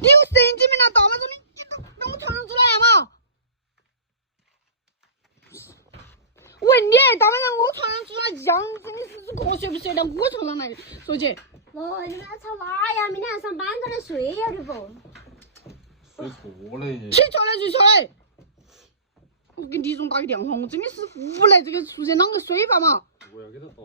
你有神经病啊！大晚上你让我床上出来嘛？问你，大晚上我床上出来样子，你是科学不学到我床上来说起？哦，你们要吵哪呀？明天要上班早点睡呀，对不？睡错嘞。睡错了，睡错了。我给李总打个电话，我这边是无来这个出现啷个睡法嘛？我要给他打。